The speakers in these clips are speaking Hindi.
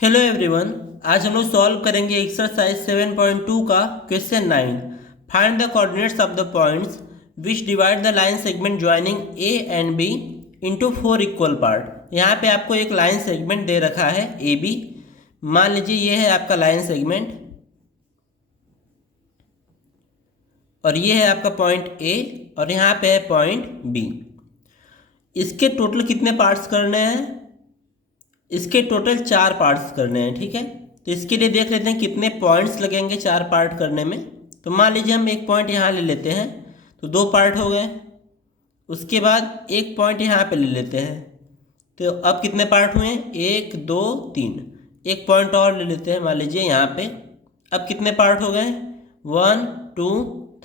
Hello everyone. आज हम लोग सॉल्व करेंगे एक्सरसाइज 7.2 का question 9। Find the coordinates of the points which divide the line segment joining A and B into 4 equal part. यहाँ पे आपको एक लाइन सेगमेंट दे रखा है ए बी। मान लीजिए ये है आपका लाइन सेगमेंट और ये है आपका पॉइंट ए और यहाँ पे है पॉइंट बी। इसके टोटल कितने पार्ट्स करने हैं? इसके टोटल 4 पार्ट्स करने हैं। ठीक है, तो इसके लिए देख लेते हैं कितने पॉइंट्स लगेंगे 4 पार्ट करने में। तो मान लीजिए हम एक पॉइंट यहाँ ले लेते हैं, तो 2 पार्ट हो गए। उसके बाद एक पॉइंट यहाँ पे ले लेते हैं, तो अब कितने पार्ट हुए? 1 2 3। एक पॉइंट और ले लेते हैं, मान लीजिए यहाँ पे। अब कितने पार्ट हो गए? 1 2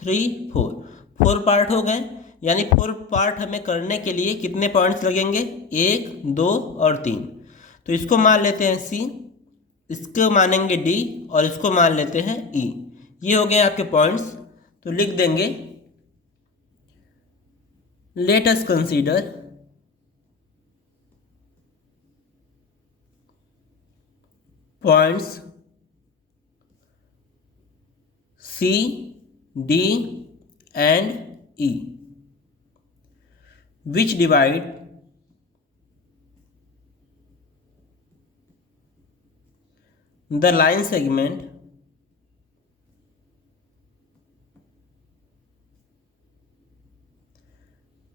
3 4। 4 पार्ट हो गए, यानी 4 पार्ट हमें करने के लिए कितने पॉइंट्स लगेंगे? 1 2 और 3। तो इसको मान लेते हैं सी, इसको मानेंगे डी और इसको मान लेते हैं ई। ये हो गए आपके पॉइंट्स। तो लिख देंगे let us consider points C D and E which divide the line segment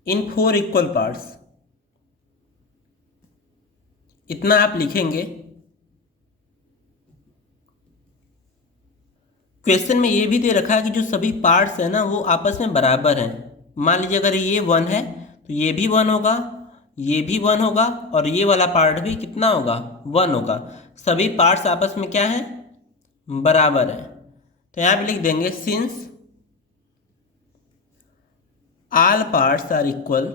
in 4 equal parts। इतना आप लिखेंगे। क्वेश्चन में ये भी दे रखा है कि जो सभी पार्ट्स है ना वो आपस में बराबर हैं। मान लीजिए अगर ये 1 है तो ये भी 1 होगा, ये भी 1 होगा और ये वाला पार्ट भी कितना होगा? 1 होगा। सभी पार्ट्स आपस में क्या है? बराबर है। तो यहाँ पे लिख देंगे since all parts are equal.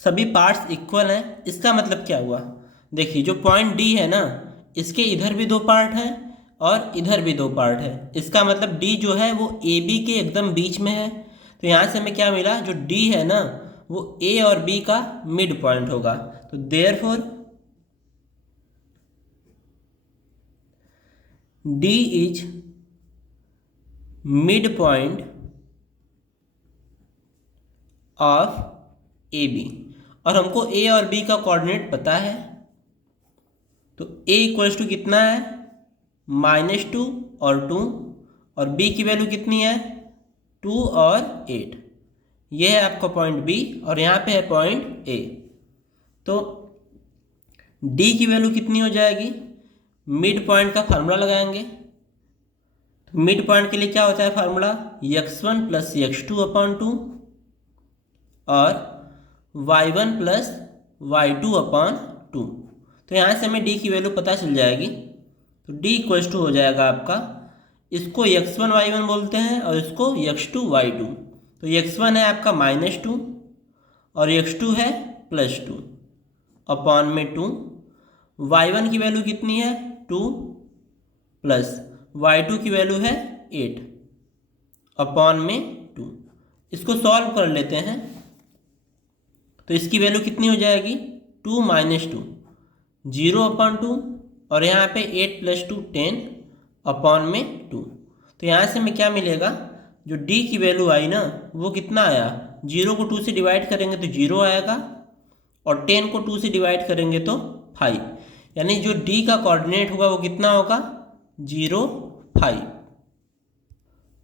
सभी पार्ट्स इक्वल हैं, इसका मतलब क्या हुआ? देखिए जो पॉइंट डी है ना, इसके इधर भी 2 पार्ट हैं और इधर भी 2 पार्ट है। इसका मतलब डी जो है वो ए बी के एकदम बीच में है। तो यहाँ से हमें क्या मिला? जो डी है ना वो ए और बी का मिड पॉइंट होगा। तो therefore D is mid point of A B. और हमको ए और बी का कोऑर्डिनेट पता है, तो ए इक्वल्स टू कितना है? -2 और 2, और बी की वैल्यू कितनी है? 2 और 8। ये है आपका पॉइंट बी और यहाँ पे है पॉइंट ए। तो डी की वैल्यू कितनी हो जाएगी? मिड पॉइंट का फार्मूला लगाएंगे। तो मिड पॉइंट के लिए क्या होता है फार्मूला? x1 + x2/2 और y1 + y2/2। तो यहाँ से हमें d की वैल्यू पता चल जाएगी। तो d इक्वल्स टू हो जाएगा आपका, इसको x1 y1 बोलते हैं और इसको x2 y2। तो x1 है आपका -2 और x2 है +2 अपॉन में 2। y1 की वैल्यू कितनी है? 2 प्लस y2 की वैल्यू है 8 अपॉन में 2। इसको सॉल्व कर लेते हैं, तो इसकी वैल्यू कितनी हो जाएगी? 2 - 2 0/2 और यहाँ पे 8 + 2 10 अपॉन में 2। तो यहाँ से हमें क्या मिलेगा? जो d की वैल्यू आई ना वो कितना आया? 0 को 2 से डिवाइड करेंगे तो 0 आएगा और 10 को 2 से डिवाइड करेंगे तो 5। यानी जो d का कोऑर्डिनेट होगा वो कितना होगा? 0 5।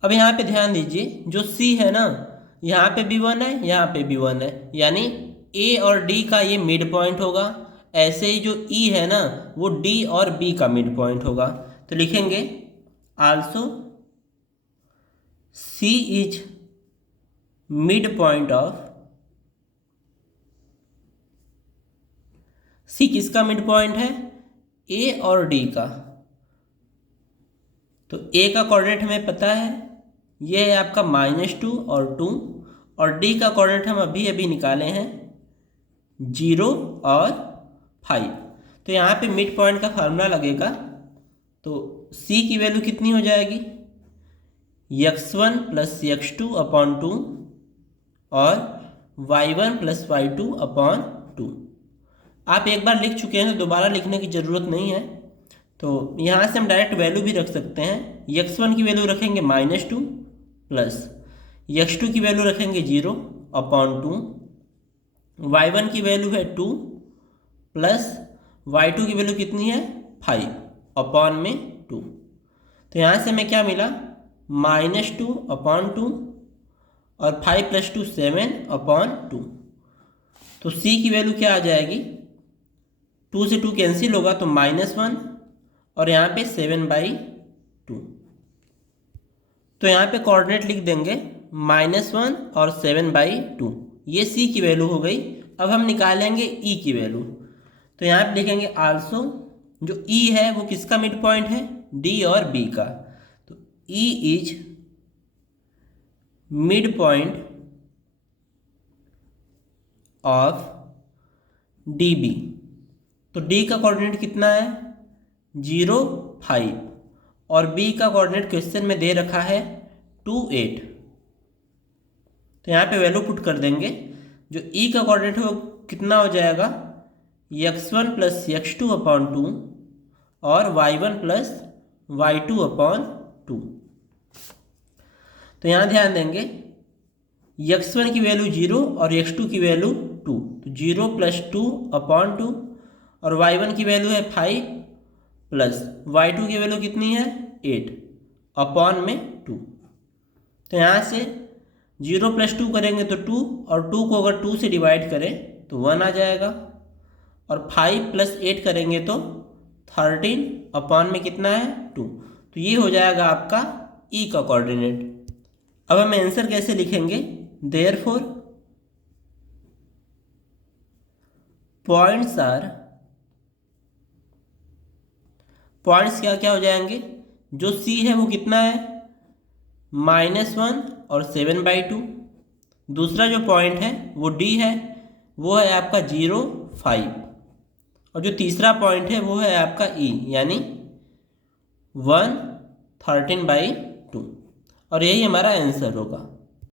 अब यहाँ पे ध्यान दीजिए, जो c है ना यहाँ पे भी 1 है, यहाँ पे भी 1 है, यानी a और d का ये मिड पॉइंट होगा। ऐसे ही जो e है ना वो d और b का मिड पॉइंट होगा। तो लिखेंगे also c is mid point of. c किसका मिड पॉइंट है? a और d का। तो a का कोऑर्डिनेट हमें पता है, ये है आपका -2 और 2, और d का कोऑर्डिनेट हम अभी अभी निकाले हैं 0 और 5। तो यहाँ पे मिड पॉइंट का फार्मूला लगेगा। तो c की वैल्यू कितनी हो जाएगी? x1 + x2/2 और y1 + y2/2। आप एक बार लिख चुके हैं तो दोबारा लिखने की ज़रूरत नहीं है। तो यहाँ से हम डायरेक्ट वैल्यू भी रख सकते हैं। x1 की वैल्यू रखेंगे -2 प्लस x2 की वैल्यू रखेंगे 0/2, y1 की वैल्यू है 2 प्लस y2 की वैल्यू कितनी है 5/2। तो यहाँ से हमें क्या मिला -2/2 और 5 + 2 7/2। तो c की वैल्यू क्या आ जाएगी, 2 से 2 कैंसिल होगा तो -1 और यहाँ पे 7/2। तो यहाँ पे कोऑर्डिनेट लिख देंगे -1 और 7/2। ये c की वैल्यू हो गई। अब हम निकालेंगे e की वैल्यू। तो यहाँ पे लिखेंगे आल्सो, जो e है वो किसका मिड पॉइंट है, d और b का। तो e is mid point of DB। तो D का कोऑर्डिनेट कितना है 0, 5 और B का कोऑर्डिनेट क्वेश्चन में दे रखा है 2, 8। तो यहाँ पे वैल्यू पुट कर देंगे। जो E का कोऑर्डिनेट है वो कितना हो जाएगा x1 + x2/2 और y1 + y2/2। तो यहाँ ध्यान देंगे x1 की वैल्यू 0 और x2 की वैल्यू 2, तो 0 + 2/2 और y1 की वैल्यू है 5 प्लस y2 की वैल्यू कितनी है 8/2। तो यहाँ से 0 + 2 करेंगे तो 2 और 2 को अगर 2 से डिवाइड करें तो 1 आ जाएगा और 5 + 8 करेंगे तो 13 कितना है 2। तो ये हो जाएगा आपका E का कोऑर्डिनेट। अब हम आंसर कैसे लिखेंगे, देयरफॉर पॉइंट्स क्या क्या हो जाएंगे, जो C है वो कितना है -1 और 7/2। दूसरा जो पॉइंट है वो D है, वो है आपका 0, 5 और जो तीसरा पॉइंट है वो है आपका E यानी 1, 13/2 और यही हमारा आंसर होगा।